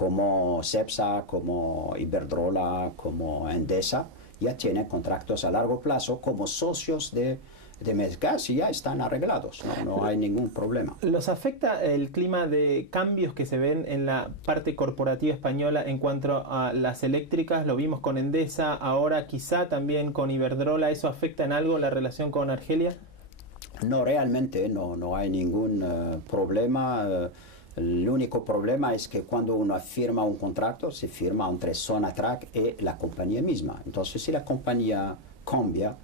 como Cepsa, como Iberdrola, como Endesa, ya tienen contratos a largo plazo como socios de Medgas y ya están arreglados, no hay ningún problema. ¿Los afecta el clima de cambios que se ven en la parte corporativa española en cuanto a las eléctricas? Lo vimos con Endesa, ahora quizá también con Iberdrola. ¿Eso afecta en algo la relación con Argelia? No, realmente no hay ningún problema. El único problema es que cuando uno firma un contrato, se firma entre Sonatrach y la compañía misma. Entonces, si la compañía cambia,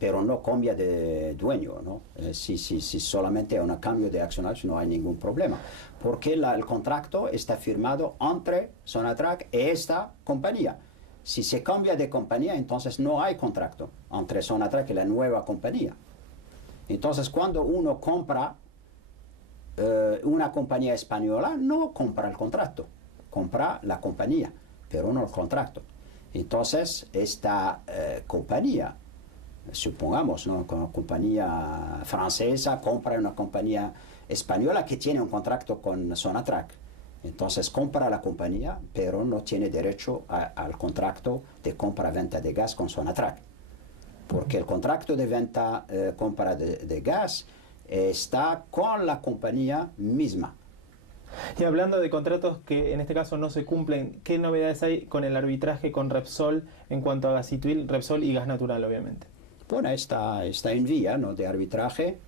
pero no cambia de dueño, ¿no? Si solamente hay un cambio de accionarios no hay ningún problema, porque el contrato está firmado entre Sonatrach y esta compañía. Si se cambia de compañía, entonces no hay contrato entre Sonatrach y la nueva compañía. Entonces, cuando uno compra una compañía española, no compra el contrato, compra la compañía, pero no el contrato. Entonces, esta compañía, supongamos, ¿no?, una compañía francesa compra una compañía española que tiene un contrato con Sonatrach. Entonces compra la compañía, pero no tiene derecho al contrato de compra-venta de gas con Sonatrach. Porque el contrato de venta, compra de gas, está con la compañía misma. Y hablando de contratos que en este caso no se cumplen, ¿qué novedades hay con el arbitraje con Repsol en cuanto a Gasituil, Repsol y gas natural, obviamente? Bueno, está en vía, ¿no?, de arbitraje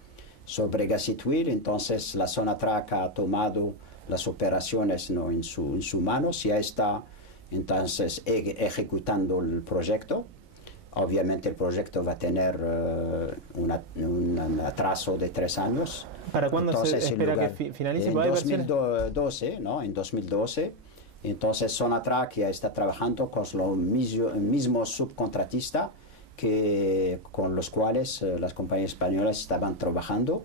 sobre Gasituil. Entonces la Sonatrach ha tomado las operaciones, ¿no?, en su mano, ya está entonces ejecutando el proyecto. Obviamente el proyecto va a tener un atraso de 3 años. ¿Para cuándo entonces, se espera que finalice? En 2012, ¿no? En 2012. Entonces Sonatrach ya está trabajando con los mismos subcontratistas con los cuales las compañías españolas estaban trabajando,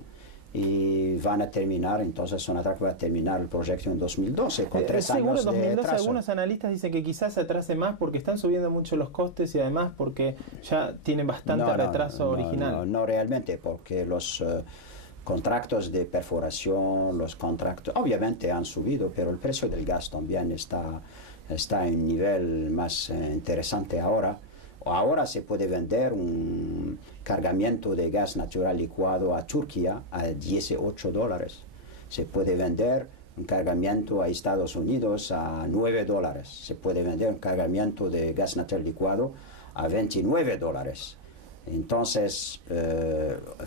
y van a terminar, entonces Sonatrach va a terminar el proyecto en 2012, con 3 años 2012, de atraso. Algunos analistas dicen que quizás se atrase más porque están subiendo mucho los costes y además porque ya tienen bastante retraso original. No realmente, porque los contratos de perforación, los contratos, obviamente han subido, pero el precio del gas también está en un nivel más interesante ahora. Ahora se puede vender un cargamento de gas natural licuado a Turquía a $18. Se puede vender un cargamento a Estados Unidos a $9. Se puede vender un cargamento de gas natural licuado a $29. Entonces,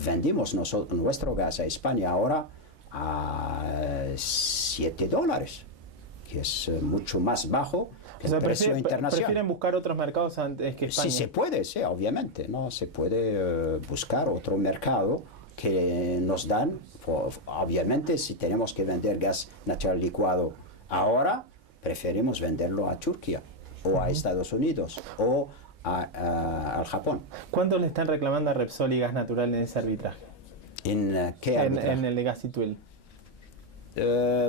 vendimos nuestro gas a España ahora a $7, que es mucho más bajo que el precio internacional. ¿Prefieren buscar otros mercados antes que España? Sí, se puede, sí, obviamente, ¿no? Se puede buscar otro mercado que nos dan. Obviamente, si tenemos que vender gas natural licuado ahora, preferimos venderlo a Turquía o a Estados Unidos o al Japón. ¿Cuánto le están reclamando a Repsol y Gas Natural en ese arbitraje? ¿En qué arbitraje? En el de Gasituil.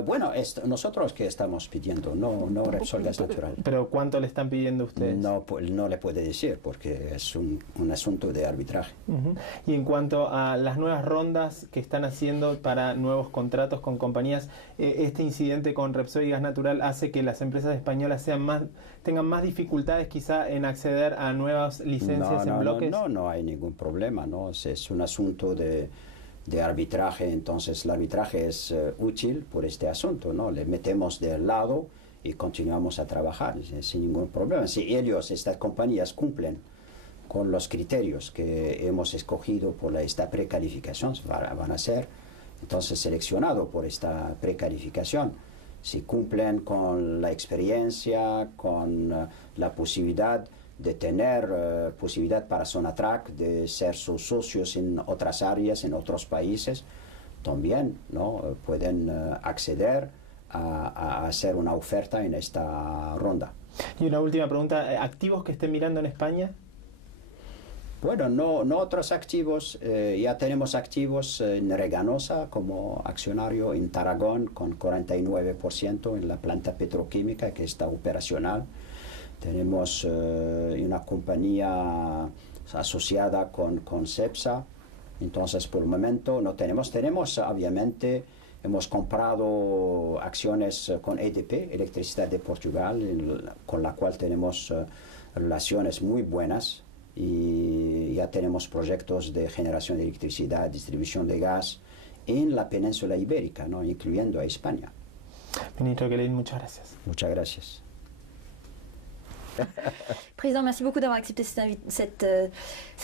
Bueno, nosotros que estamos pidiendo, no Repsol Gas Natural. ¿Pero cuánto le están pidiendo ustedes? No le puede decir porque es un asunto de arbitraje. Y en cuanto a las nuevas rondas que están haciendo para nuevos contratos con compañías, este incidente con Repsol y Gas Natural hace que las empresas españolas tengan más dificultades quizá en acceder a nuevas licencias en bloques. No hay ningún problema, ¿no? Es un asunto de arbitraje. Entonces el arbitraje es útil por este asunto, ¿no? Le metemos del lado y continuamos a trabajar sin ningún problema. Si estas compañías cumplen con los criterios que hemos escogido por esta precalificación, van a ser entonces seleccionados por esta precalificación. Si cumplen con la experiencia, con la posibilidad de tener posibilidad para Sonatrach de ser sus socios en otras áreas, en otros países, también, ¿no?, pueden acceder a hacer una oferta en esta ronda. Y una última pregunta, ¿activos que estén mirando en España? Bueno, no otros activos. Ya tenemos activos en Reganosa como accionario, en Tarragón con 49% en la planta petroquímica que está operacional. Tenemos una compañía asociada con Cepsa. Entonces, por el momento no tenemos. Tenemos, obviamente, hemos comprado acciones con EDP, Electricidad de Portugal, con la cual tenemos relaciones muy buenas y ya tenemos proyectos de generación de electricidad, distribución de gas en la península ibérica, ¿no? Incluyendo a España. Ministro Queralt, muchas gracias. Muchas gracias. Président, merci beaucoup d'avoir accepté cette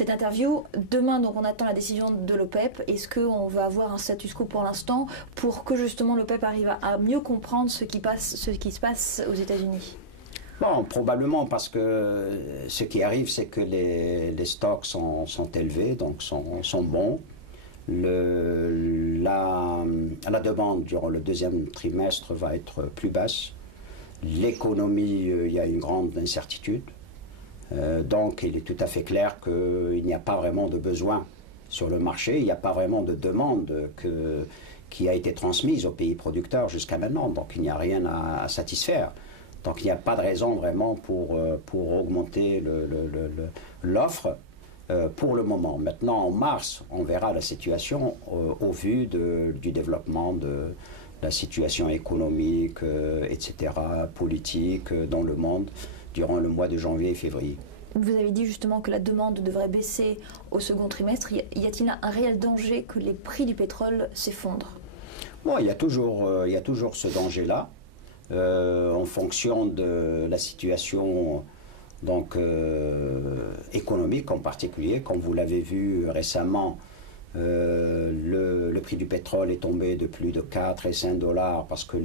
interview. Demain, donc, on attend la décision de l'OPEP. Est-ce qu'on va avoir un status quo pour l'instant pour que justement l'OPEP arrive à mieux comprendre ce qui se passe aux États-Unis? Bon, probablement parce que ce qui arrive, c'est que les stocks sont élevés, donc sont bons. La demande durant le deuxième trimestre va être plus basse. L'économie, il y a une grande incertitude. Donc il est tout à fait clair qu'il n'y a pas vraiment de besoin sur le marché, il n'y a pas vraiment de demande qui a été transmise aux pays producteurs jusqu'à maintenant. Donc il n'y a rien à satisfaire. Donc il n'y a pas de raison vraiment pour augmenter l'offre pour le moment. Maintenant, en mars, on verra la situation au vu du développement de la situation économique, etc., politique dans le monde durant le mois de janvier et février. Vous avez dit justement que la demande devrait baisser au second trimestre. Y a-t-il un réel danger que les prix du pétrole s'effondrent? Bon, il y a toujours ce danger-là. En fonction de la situation donc, économique en particulier, comme vous l'avez vu récemment, le prix du pétrole est tombé de plus de 4 et 5 dollars parce que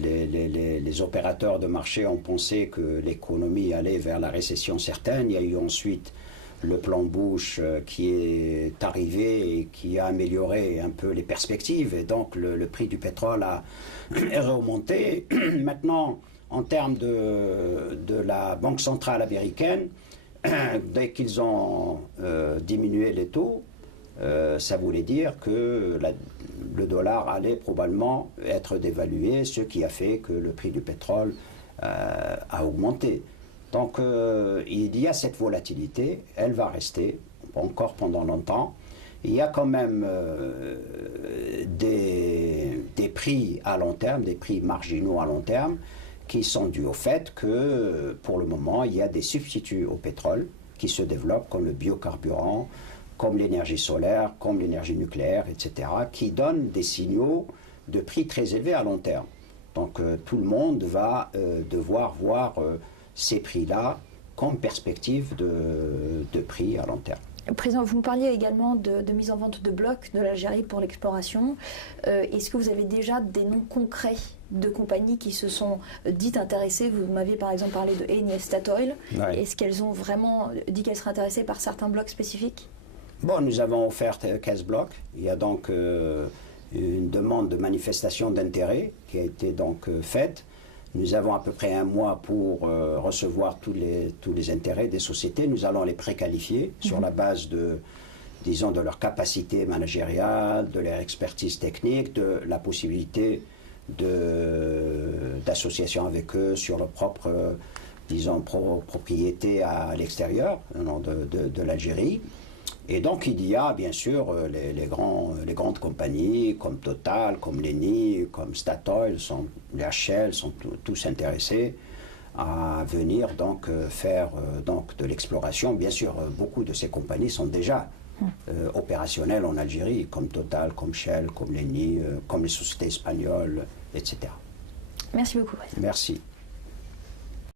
les opérateurs de marché ont pensé que l'économie allait vers la récession certaine. Il y a eu ensuite le plan Bush qui est arrivé et qui a amélioré un peu les perspectives et donc le prix du pétrole a remonté. Maintenant, en termes de la Banque centrale américaine, dès qu'ils ont diminué les taux, ça voulait dire que le dollar allait probablement être dévalué, ce qui a fait que le prix du pétrole a augmenté. Donc il y a cette volatilité, elle va rester encore pendant longtemps. Il y a quand même des prix à long terme, des prix marginaux à long terme, qui sont dus au fait que pour le moment, il y a des substituts au pétrole qui se développent, comme le biocarburant, comme l'énergie solaire, comme l'énergie nucléaire, etc., qui donnent des signaux de prix très élevés à long terme. Donc tout le monde va devoir voir ces prix-là comme perspective de prix à long terme. Président, vous me parliez également de mise en vente de blocs de l'Algérie pour l'exploration. Est-ce que vous avez déjà des noms concrets de compagnies qui se sont dites intéressées? Vous m'aviez par exemple parlé de Eni et Statoil. Ouais. Est-ce qu'elles ont vraiment dit qu'elles seraient intéressées par certains blocs spécifiques? Bon, nous avons offert 15 blocs. Il y a donc une demande de manifestation d'intérêt qui a été donc faite. Nous avons à peu près un mois pour recevoir tous les intérêts des sociétés. Nous allons les préqualifier sur la base de leur capacité managériale, de leur expertise technique, de la possibilité d'association avec eux sur leur propre, propriété à l'extérieur de l'Algérie. Et donc il y a bien sûr les grandes compagnies comme Total, comme Eni, comme Statoil, les HL sont tous intéressés à venir donc faire donc de l'exploration. Bien sûr, beaucoup de ces compagnies sont déjà opérationnelles en Algérie, comme Total, comme Shell, comme Eni, comme les sociétés espagnoles, etc. Merci beaucoup. Merci.